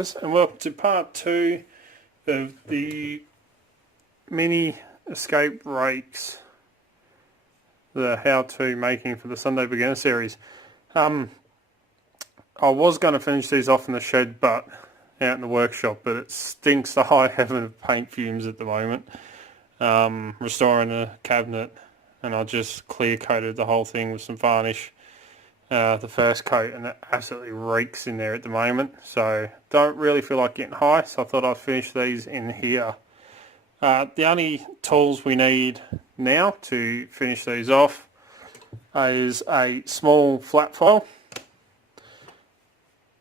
guys, and welcome to part 2 of the mini escape rakes, the how-to making for the Sunday Beginner series. I was going to finish these off in the shed but out in the workshop, but it stinks to high heaven of paint fumes at the moment. Restoring a cabinet, and I just clear coated the whole thing with some varnish. The first coat, and it absolutely reeks in there at the moment, so don't really feel like getting high, so I thought I'd finish these in here. The only tools we need now to finish these off is a small flat file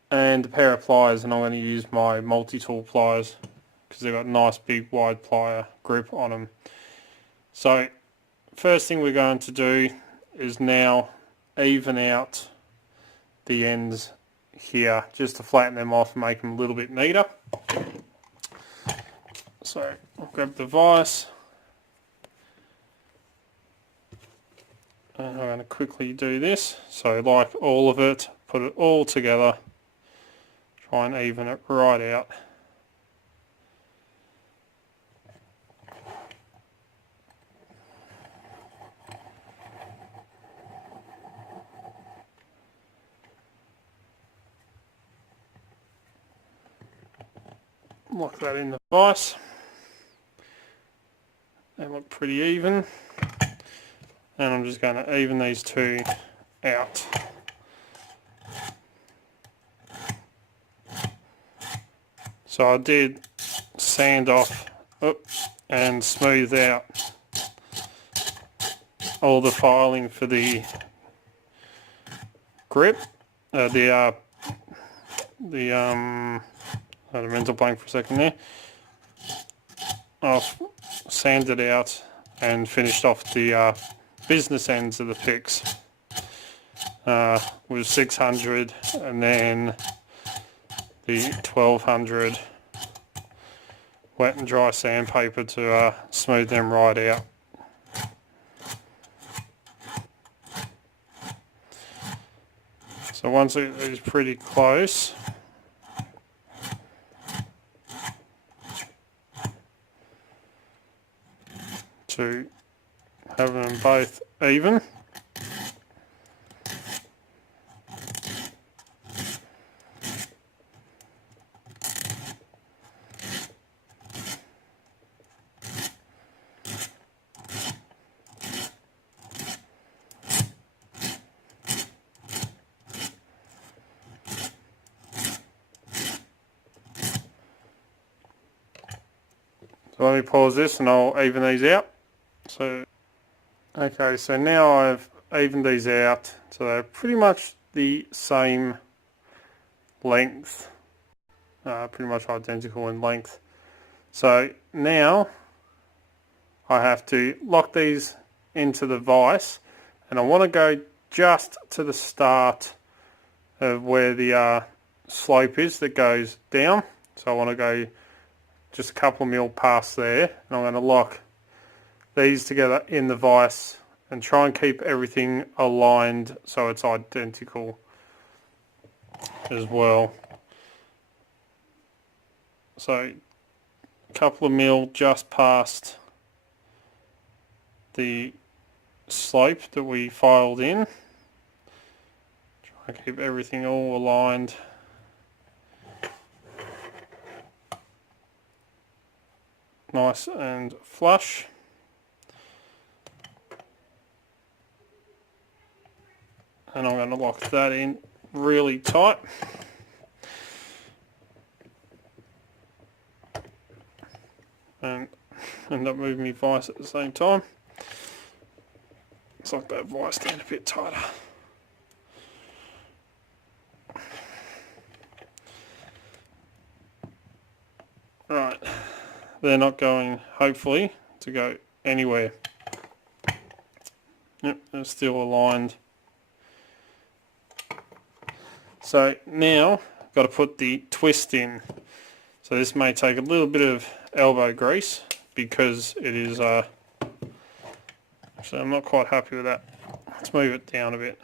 and a pair of pliers, and I'm going to use my multi-tool pliers because they've got a nice big wide plier grip on them. So first thing we're going to do is now even out the ends here just to flatten them off and make them a little bit neater. So I'll grab the vise and I'm going to quickly do this. So like all of it, put it all together, try and even it right out. Lock that in the vise. They look pretty even. And I'm just going to even these two out. So I did sand off and smooth out all the filing for the grip, I had a mental blank for a second there. I've sanded out and finished off the business ends of the picks with 600 and then the 1200 wet and dry sandpaper to smooth them right out. So once it is pretty close, to have them both even. So let me pause this and I'll even these out. So, okay, so now I've evened these out, so they're pretty much the same length, pretty much identical in length. So now I have to lock these into the vise, and I want to go just to the start of where the slope is that goes down. So I want to go just a couple of mil past there, and I'm going to lock these together in the vise and try and keep everything aligned so it's identical as well. So a couple of mil just past the slope that we filed in. Try and keep everything all aligned. Nice and flush. And I'm going to lock that in really tight. And end up moving my vise at the same time. Let's lock that vise down a bit tighter. Right, they're not going, hopefully, to go anywhere. Yep, they're still aligned. So now I've got to put the twist in. So this may take a little bit of elbow grease because it is, so I'm not quite happy with that. Let's move it down a bit.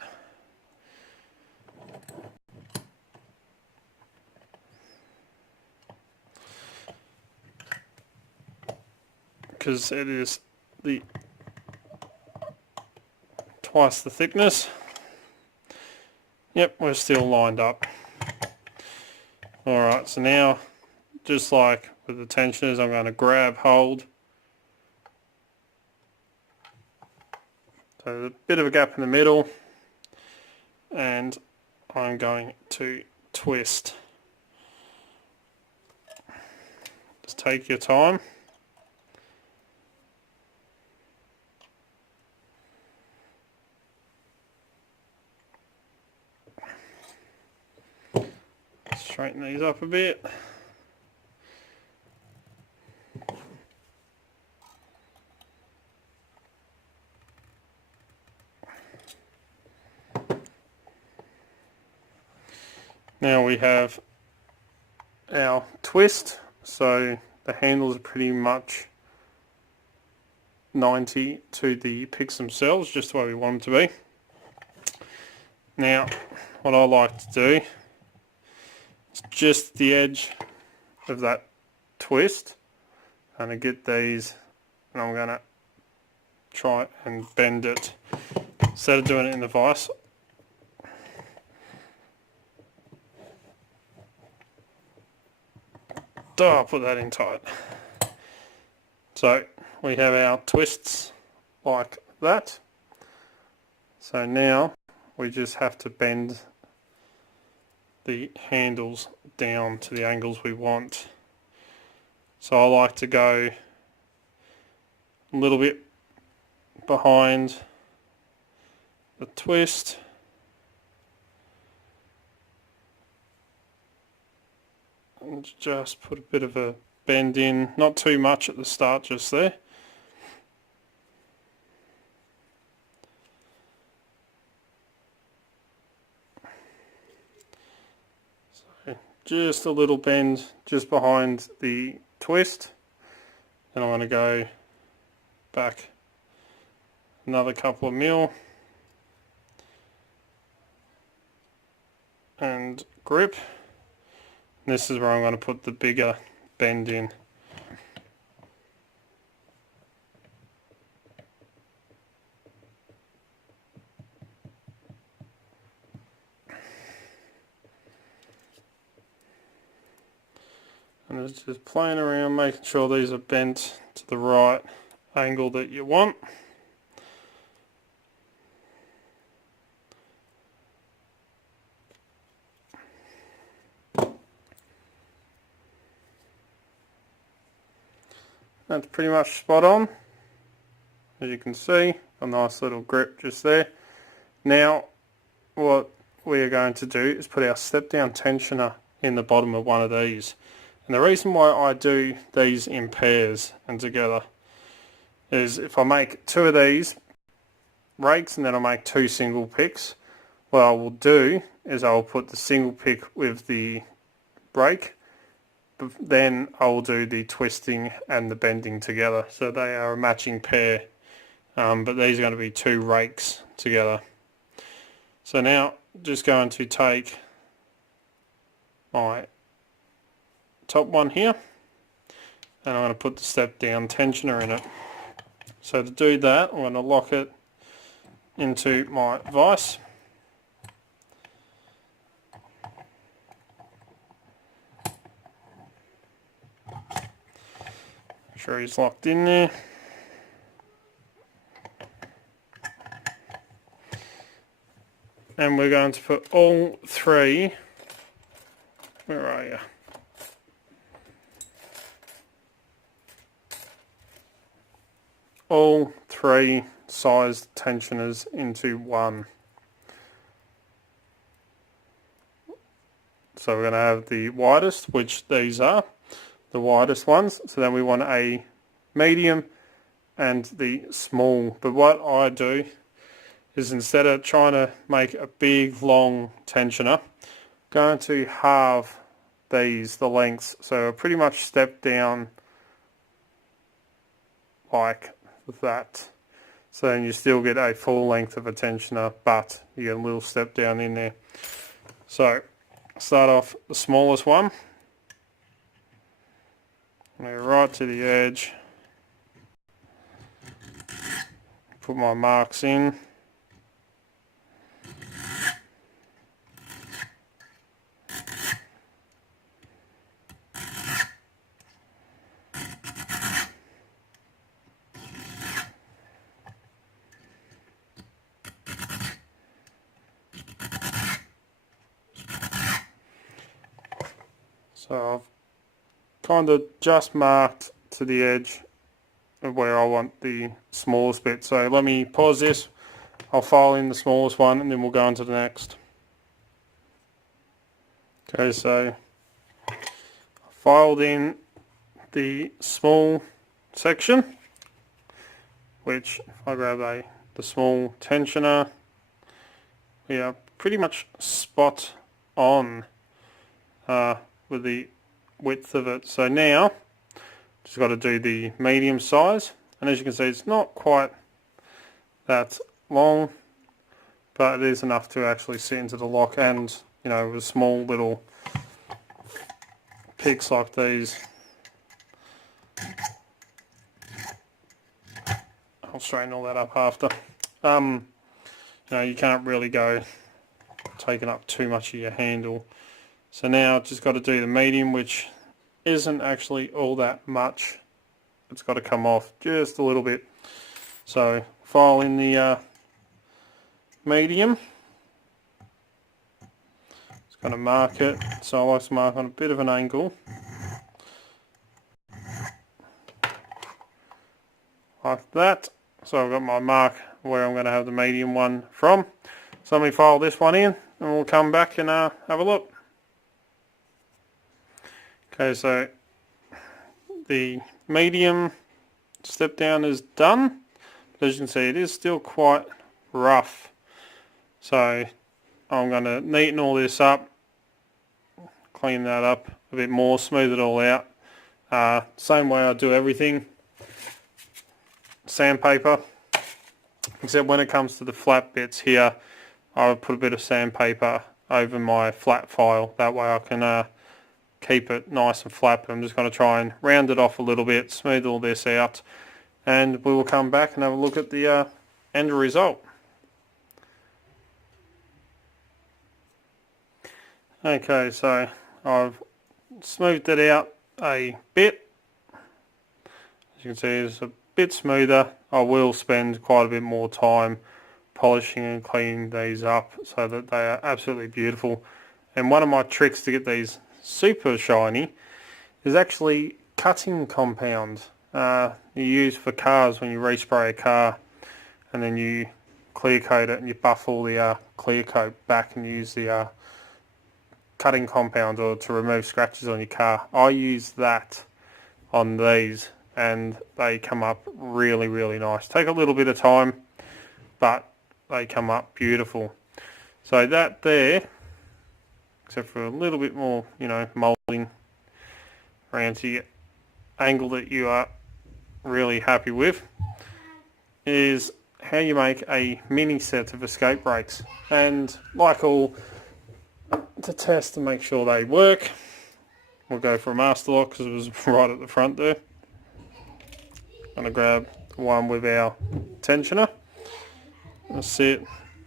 because it is the twice the thickness. Yep, we're still lined up. Alright, so now, just like with the tensioners, I'm going to grab hold. So there's a bit of a gap in the middle, and I'm going to twist. Just take your time. Straighten these up a bit. Now we have our twist, so the handles are pretty much 90 to the picks themselves, just the way we want them to be. Now, what I like to do is just the edge of that twist, and I get these, and I'm going to try and bend it instead of doing it in the vise. I'll put that in tight. So we have our twists like that. So now we just have to bend the handles down to the angles we want. So I like to go a little bit behind the twist. And just put a bit of a bend in, not too much at the start, just there. So just a little bend just behind the twist, and I'm going to go back another couple of mil and grip. This is where I'm going to put the bigger bend in. And it's just playing around, making sure these are bent to the right angle that you want. That's pretty much spot on, as you can see, a nice little grip just there. Now what we are going to do is put our step down tensioner in the bottom of one of these. And the reason why I do these in pairs and together is if I make two of these rakes and then I make two single picks, what I will do is I'll put the single pick with the rake, but then I will do the twisting and the bending together, so they are a matching pair, but these are going to be two rakes together. So now just going to take my top one here, and I'm going to put the step down tensioner in it. So to do that, I'm going to lock it into my vise. Make sure he's locked in there. And we're going to put all three, where are you? All three sized tensioners into one. So we're going to have the widest, which these are the widest ones. So then we want a medium and the small. But what I do is, instead of trying to make a big long tensioner, I'm going to halve these, the lengths. So I pretty much step down like that. So then you still get a full length of a tensioner, but you get a little step down in there. So start off the smallest one, go right to the edge, put my marks in. So I've kind of just marked to the edge of where I want the smallest bit. So let me pause this, I'll file in the smallest one and then we'll go on to the next. Okay, so I filed in the small section, which if I grab the small tensioner, we are pretty much spot on with the width of it. So now just got to do the medium size, and as you can see it's not quite that long, but it is enough to actually sit into the lock. And you know, with small little picks like these, I'll straighten all that up after. You know, you can't really go taking up too much of your handle. So now I've just got to do the medium, which isn't actually all that much. It's got to come off just a little bit. So file in the medium. Just going to mark it. So I like to mark on a bit of an angle, like that. So I've got my mark where I'm going to have the medium one from. So let me file this one in and we'll come back and have a look. Okay, so the medium step down is done, but as you can see it is still quite rough. So I'm going to neaten all this up, clean that up a bit more, smooth it all out. Same way I do everything, sandpaper, except when it comes to the flat bits here, I would put a bit of sandpaper over my flat file. That way I can keep it nice and flat. But I'm just going to try and round it off a little bit, smooth all this out, and we will come back and have a look at the end result. Okay, so I've smoothed it out a bit. As you can see, it's a bit smoother. I will spend quite a bit more time polishing and cleaning these up so that they are absolutely beautiful. And one of my tricks to get these super shiny is actually cutting compound you use for cars when you respray a car, and then you clear coat it and you buff all the clear coat back and use the cutting compound or to remove scratches on your car. I use that on these and they come up really, really nice. Take a little bit of time, but they come up beautiful. So that there, except for a little bit more, you know, moulding around the angle that you are really happy with, is how you make a mini set of escape brakes. And like all, to test to make sure they work, we'll go for a master lock because it was right at the front there. I'm going to grab the one with our tensioner. I'll set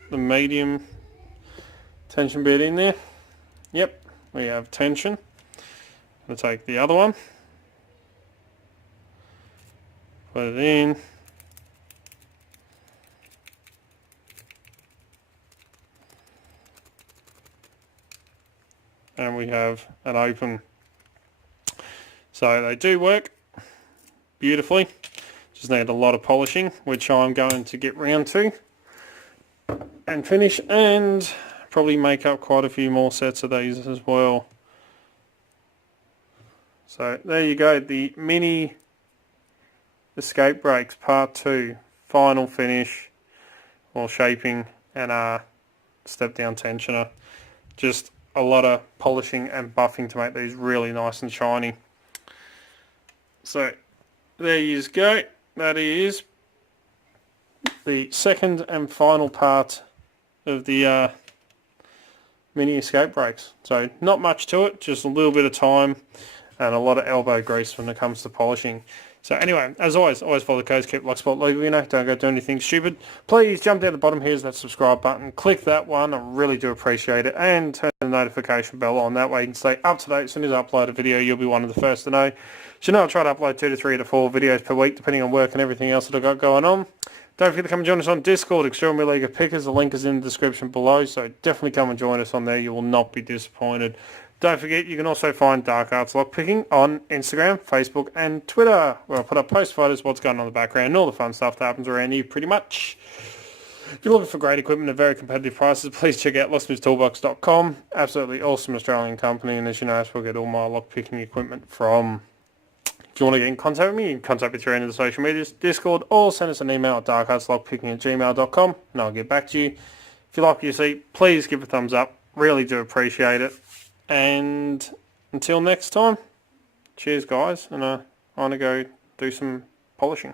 the medium tension bit in there. Yep, we have tension. I'm going to take the other one, put it in, and we have an open. So they do work beautifully, just need a lot of polishing, which I'm going to get round to and finish, and probably make up quite a few more sets of these as well. So there you go, the mini escape brakes part 2, final finish, or shaping, and step down tensioner. Just a lot of polishing and buffing to make these really nice and shiny. So there you go, that is the second and final part of the mini escape brakes. So not much to it, just a little bit of time and a lot of elbow grease when it comes to polishing. So anyway, as always follow the codes, keep Locksport legal, you know, don't go do anything stupid. Please jump down the bottom, here's that subscribe button, click that one, I really do appreciate it, and turn the notification bell on, that way you can stay up to date. As soon as I upload a video, you'll be one of the first to know. So now I try to upload 2 to 3 to 4 videos per week, depending on work and everything else that I've got going on. Don't forget to come and join us on Discord, Extraordinary League of Pickers, the link is in the description below, so definitely come and join us on there, you will not be disappointed. Don't forget, you can also find Dark Arts Lockpicking on Instagram, Facebook and Twitter, where I put up post photos, what's going on in the background, and all the fun stuff that happens around you pretty much. If you're looking for great equipment at very competitive prices, please check out locksmithstoolbox.com. Absolutely awesome Australian company, and as you know, that's where I get all my lockpicking equipment from. If you want to get in contact with me, you can contact me through any of the social medias, Discord, or send us an email at darkartslockpicking@gmail.com, and I'll get back to you. If you like what you see, please give it a thumbs up. Really do appreciate it. And until next time, cheers guys, and I want to go do some polishing.